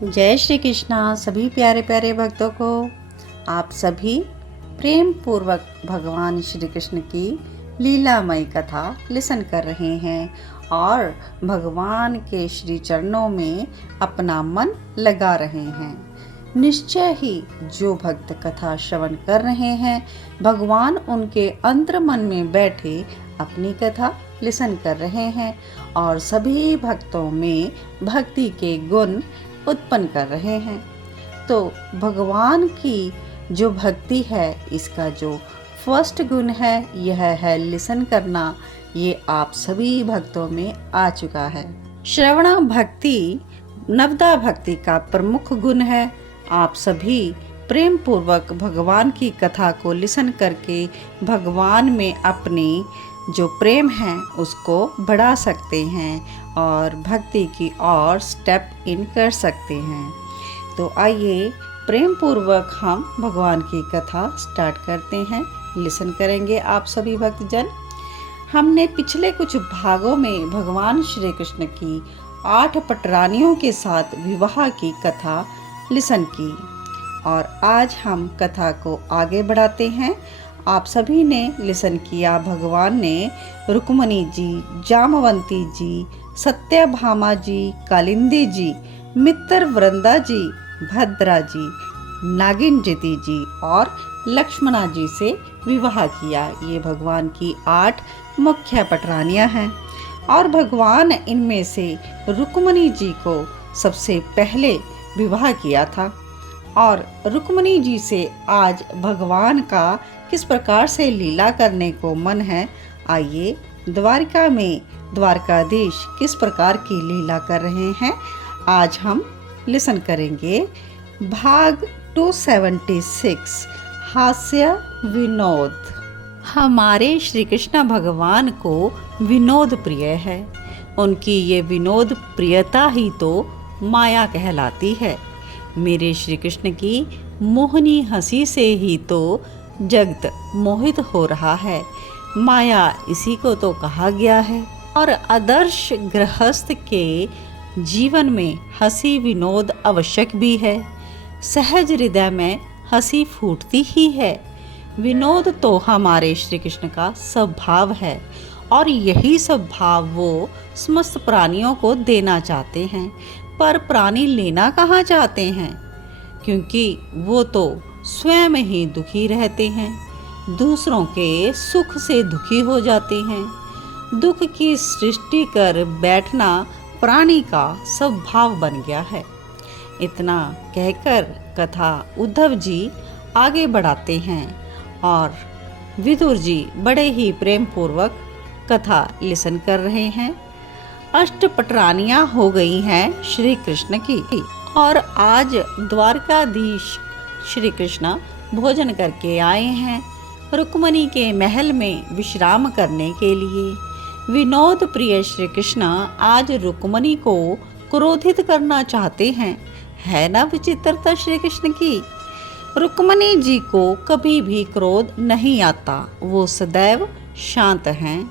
जय श्री कृष्णा सभी प्यारे प्यारे भक्तों को। आप सभी प्रेम पूर्वक भगवान श्री कृष्ण की लीलामय कथा लिसन कर रहे हैं और भगवान के श्री चरणों में अपना मन लगा रहे हैं। निश्चय ही जो भक्त कथा श्रवण कर रहे हैं, भगवान उनके अंतर मन में बैठे अपनी कथा लिसन कर रहे हैं और सभी भक्तों में भक्ति के गुण उत्पन्न कर रहे हैं। तो भगवान की जो भक्ति है, इसका जो फर्स्ट गुण है यह है लिसन करना। ये आप सभी भक्तों में आ चुका है। श्रवणा भक्ति नवदा भक्ति का प्रमुख गुण है। आप सभी प्रेम पूर्वक भगवान की कथा को लिसन करके भगवान में अपनी जो प्रेम है उसको बढ़ा सकते हैं और भक्ति की ओर स्टेप इन कर सकते हैं। तो आइए प्रेम पूर्वक हम भगवान की कथा स्टार्ट करते हैं। लिसन करेंगे आप सभी भक्तजन। हमने पिछले कुछ भागों में भगवान श्री कृष्ण की 8 पटरानियों के साथ विवाह की कथा लिसन की और आज हम कथा को आगे बढ़ाते हैं। आप सभी ने लिसन किया, भगवान ने रुक्मणी जी, जामवंती जी, सत्यभामा जी, कालिंदी जी, मित्र वृंदा जी, भद्रा जी, नागिनजिति जी और लक्ष्मणा जी से विवाह किया। ये भगवान की 8 मुख्य पटरानियां हैं और भगवान इनमें से रुक्मणी जी को सबसे पहले विवाह किया था और रुक्मणी जी से आज भगवान का किस प्रकार से लीला करने को मन है। आइए द्वारिका में द्वारकाधीश किस प्रकार की लीला कर रहे हैं, आज हम लिसन करेंगे। भाग 276 हास्य विनोद। हमारे श्री कृष्ण भगवान को विनोद प्रिय है। उनकी ये विनोद प्रियता ही तो माया कहलाती है। मेरे श्री कृष्ण की मोहनी हंसी से ही तो जगत मोहित हो रहा है। माया इसी को तो कहा गया है और आदर्श गृहस्थ के जीवन में हंसी विनोद आवश्यक भी है। सहज हृदय में हंसी फूटती ही है। विनोद तो हमारे श्री कृष्ण का स्वभाव है और यही स्वभाव वो समस्त प्राणियों को देना चाहते हैं, पर प्राणी लेना कहाँ चाहते हैं, क्योंकि वो तो स्वयं ही दुखी रहते हैं, दूसरों के सुख से दुखी हो जाते हैं। दुख की सृष्टि कर बैठना प्राणी का स्वभाव बन गया है। इतना कहकर कथा उद्धव जी आगे बढ़ाते हैं और विदुर जी बड़े ही प्रेम पूर्वक कथा लिसन कर रहे हैं। 8 पटरानियां हो गई हैं श्री कृष्ण की और आज द्वारकाधीश श्री कृष्ण भोजन करके आए हैं रुक्मणी के महल में विश्राम करने के लिए। विनोद प्रिय श्री कृष्ण आज रुक्मणी को क्रोधित करना चाहते हैं। है ना विचित्रता श्री कृष्ण की। रुक्मणी जी को कभी भी क्रोध नहीं आता, वो सदैव शांत हैं।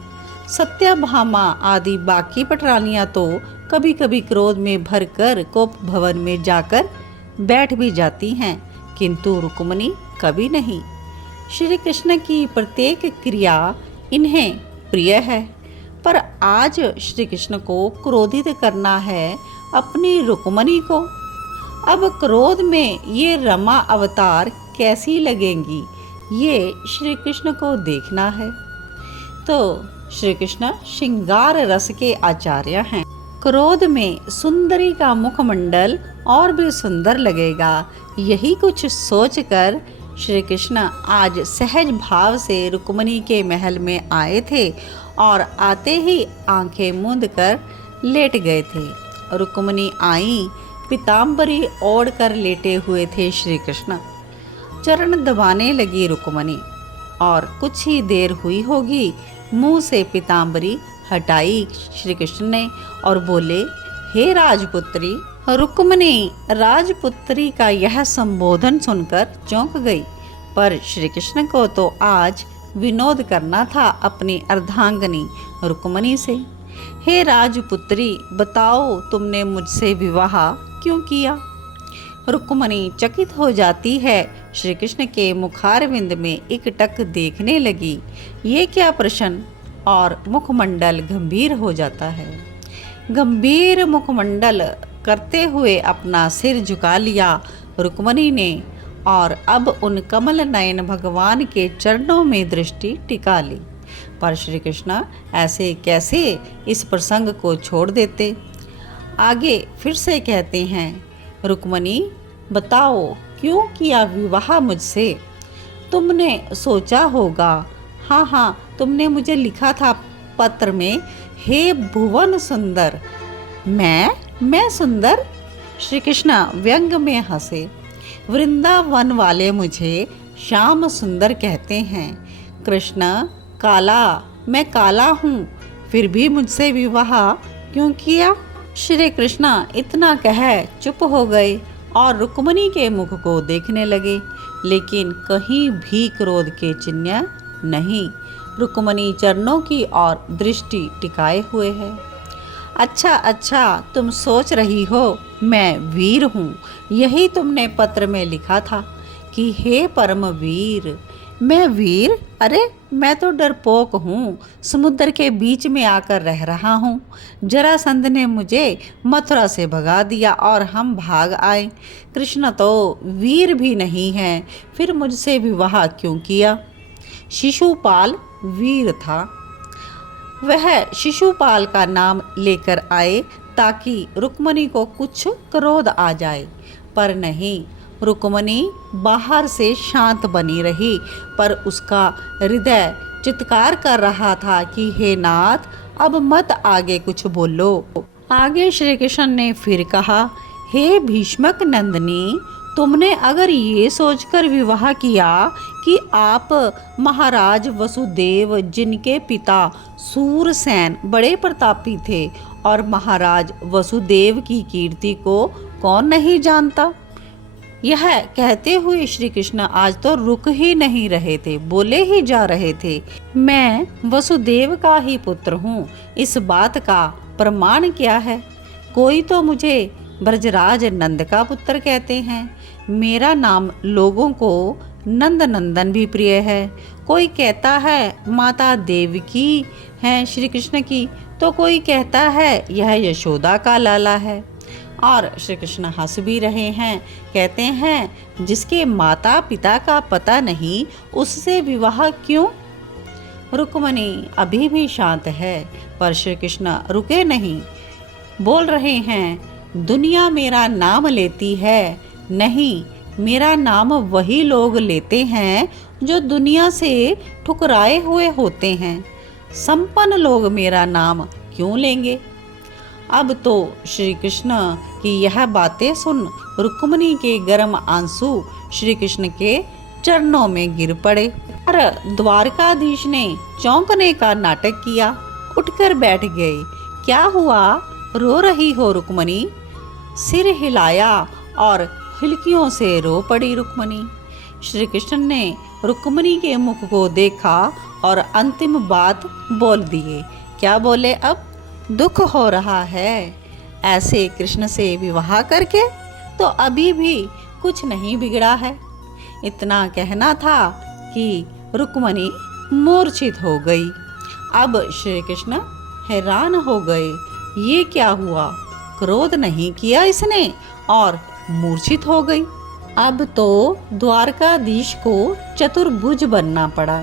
सत्यभामा आदि बाकी पटरानियां तो कभी कभी क्रोध में भरकर कोप भवन में जाकर बैठ भी जाती हैं, किंतु रुक्मणी कभी नहीं। श्री कृष्ण की प्रत्येक क्रिया इन्हें प्रिय है, पर आज श्री कृष्ण को क्रोधित करना है अपनी रुक्मणी को। अब क्रोध में ये रमा अवतार कैसी लगेंगी, ये श्री कृष्ण को देखना है। तो श्री कृष्ण श्रृंगार रस के आचार्य हैं। क्रोध में सुंदरी का मुखमंडल और भी सुंदर लगेगा, यही कुछ सोचकर श्री कृष्ण आज सहज भाव से रुक्मणी के महल में आए थे और आते ही आंखें मूंद कर लेट गए थे। रुक्मणी आई, पीताम्बरी ओढ़ कर लेटे हुए थे श्री कृष्ण। चरण दबाने लगी रुक्मणी और कुछ ही देर हुई होगी, मुंह से पीताम्बरी हटाई श्री कृष्ण ने और बोले, हे राजपुत्री। रुक्मणी राजपुत्री का यह संबोधन सुनकर चौंक गई, पर श्री कृष्ण को तो आज विनोद करना था अपनी अर्धांगिनी रुक्मणी से। हे राजपुत्री, बताओ तुमने मुझसे विवाह क्यों किया? रुक्मणी चकित हो जाती है। श्री कृष्ण के मुखारविंद में एकटक देखने लगी। ये क्या प्रश्न, और मुखमंडल गंभीर हो जाता है। गंभीर मुखमंडल करते हुए अपना सिर झुका लिया रुक्मणी ने, और अब उन कमल नयन भगवान के चरणों में दृष्टि टिका ली। पर श्री कृष्ण ऐसे कैसे इस प्रसंग को छोड़ देते। आगे फिर से कहते हैं, रुक्मणी बताओ क्यों किया विवाह मुझसे। तुमने सोचा होगा, हाँ, तुमने मुझे लिखा था पत्र में, हे भुवन सुंदर। मैं सुंदर? श्री कृष्ण व्यंग में हंसे। वृंदावन वाले मुझे श्याम सुंदर कहते हैं। कृष्ण काला, मैं काला हूँ, फिर भी मुझसे विवाह क्यों किया। श्री कृष्ण इतना कह चुप हो गए और रुक्मणी के मुख को देखने लगे, लेकिन कहीं भी क्रोध के चिन्ह नहीं। रुक्मणी चरणों की ओर दृष्टि टिकाए हुए है। अच्छा, तुम सोच रही हो मैं वीर हूँ। यही तुमने पत्र में लिखा था कि हे परम वीर। मैं वीर? अरे मैं तो डरपोक हूँ, समुद्र के बीच में आकर रह रहा हूँ। जरासंध ने मुझे मथुरा से भगा दिया और हम भाग आए। कृष्ण तो वीर भी नहीं है, फिर मुझसे विवाह क्यों किया। शिशुपाल वीर था। वह शिशुपाल का नाम लेकर आए ताकि रुक्मणी को कुछ क्रोध आ जाए, पर नहीं। रुक्मणी बाहर से शांत बनी रही, पर उसका हृदय चित्कार कर रहा था कि हे नाथ, अब मत आगे कुछ बोलो। आगे श्री कृष्ण ने फिर कहा, हे भीष्मक नंदिनी, तुमने अगर ये सोचकर विवाह किया कि आप महाराज वसुदेव, जिनके पिता सूरसेन बड़े प्रतापी थे, और महाराज वसुदेव की कीर्ति को कौन नहीं जानता। यह कहते हुए श्री कृष्ण आज तो रुक ही नहीं रहे थे, बोले ही जा रहे थे। मैं वसुदेव का ही पुत्र हूँ, इस बात का प्रमाण क्या है। कोई तो मुझे ब्रजराज नंद का पुत्र कहते हैं। मेरा नाम लोगों को नंद नंदन भी प्रिय है। कोई कहता है माता देवकी है श्री कृष्ण की, तो कोई कहता है यह यशोदा का लाला है। और श्री कृष्ण हंस भी रहे हैं, कहते हैं जिसके माता पिता का पता नहीं, उससे विवाह क्यों। रुक्मणी अभी भी शांत है, पर श्री कृष्ण रुके नहीं, बोल रहे हैं, दुनिया मेरा नाम लेती है, नहीं, मेरा नाम वही लोग लेते हैं जो दुनिया से ठुकराए हुए होते हैं। संपन्न लोग मेरा नाम क्यों लेंगे। अब तो श्री कृष्ण की यह बातें सुन रुक्मणी के गर्म आंसू श्री कृष्ण के चरणों में गिर पड़े। और द्वारकाधीश ने चौंकने का नाटक किया, उठकर बैठ गए। क्या हुआ, रो रही हो रुक्मणी। सिर हिलाया और हिलकियों से रो पड़ी रुक्मणी। श्री कृष्ण ने रुक्मणी के मुख को देखा और अंतिम बात बोल दिए। क्या बोले अब, दुख हो रहा है ऐसे कृष्ण से विवाह करके, तो अभी भी कुछ नहीं बिगड़ा है। इतना कहना था कि रुक्मणी मूर्छित हो गई। अब श्री कृष्ण हैरान हो गए, ये क्या हुआ, क्रोध नहीं किया इसने और मूर्छित हो गई। अब तो द्वारकाधीश को चतुर्भुज बनना पड़ा।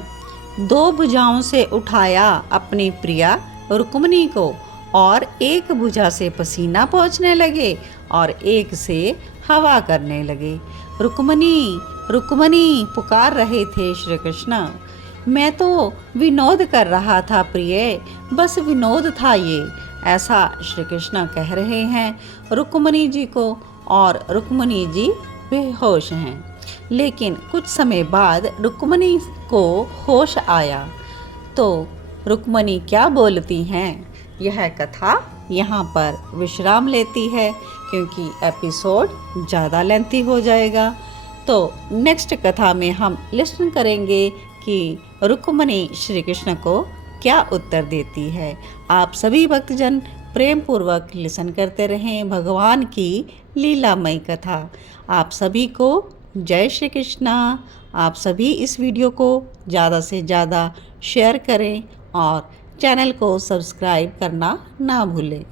2 भुजाओं से उठाया अपनी प्रिया रुक्मणी को, और एक भुजा से पसीना पहुँचने लगे और एक से हवा करने लगे। रुक्मणी रुक्मणी पुकार रहे थे श्री कृष्ण। मैं तो विनोद कर रहा था प्रिय, बस विनोद था ये, ऐसा श्री कृष्ण कह रहे हैं रुक्मणी जी को, और रुक्मणी जी बेहोश हैं। लेकिन कुछ समय बाद रुक्मणी को होश आया, तो रुक्मणी क्या बोलती हैं, यह कथा यहाँ पर विश्राम लेती है, क्योंकि एपिसोड ज़्यादा लेंथी हो जाएगा। तो नेक्स्ट कथा में हम लिसन करेंगे कि रुक्मणी श्री कृष्ण को क्या उत्तर देती है। आप सभी भक्तजन प्रेम पूर्वक लिसन करते रहें भगवान की लीलामय कथा। आप सभी को जय श्री कृष्णा। आप सभी इस वीडियो को ज़्यादा से ज़्यादा शेयर करें और चैनल को सब्सक्राइब करना ना भूलें।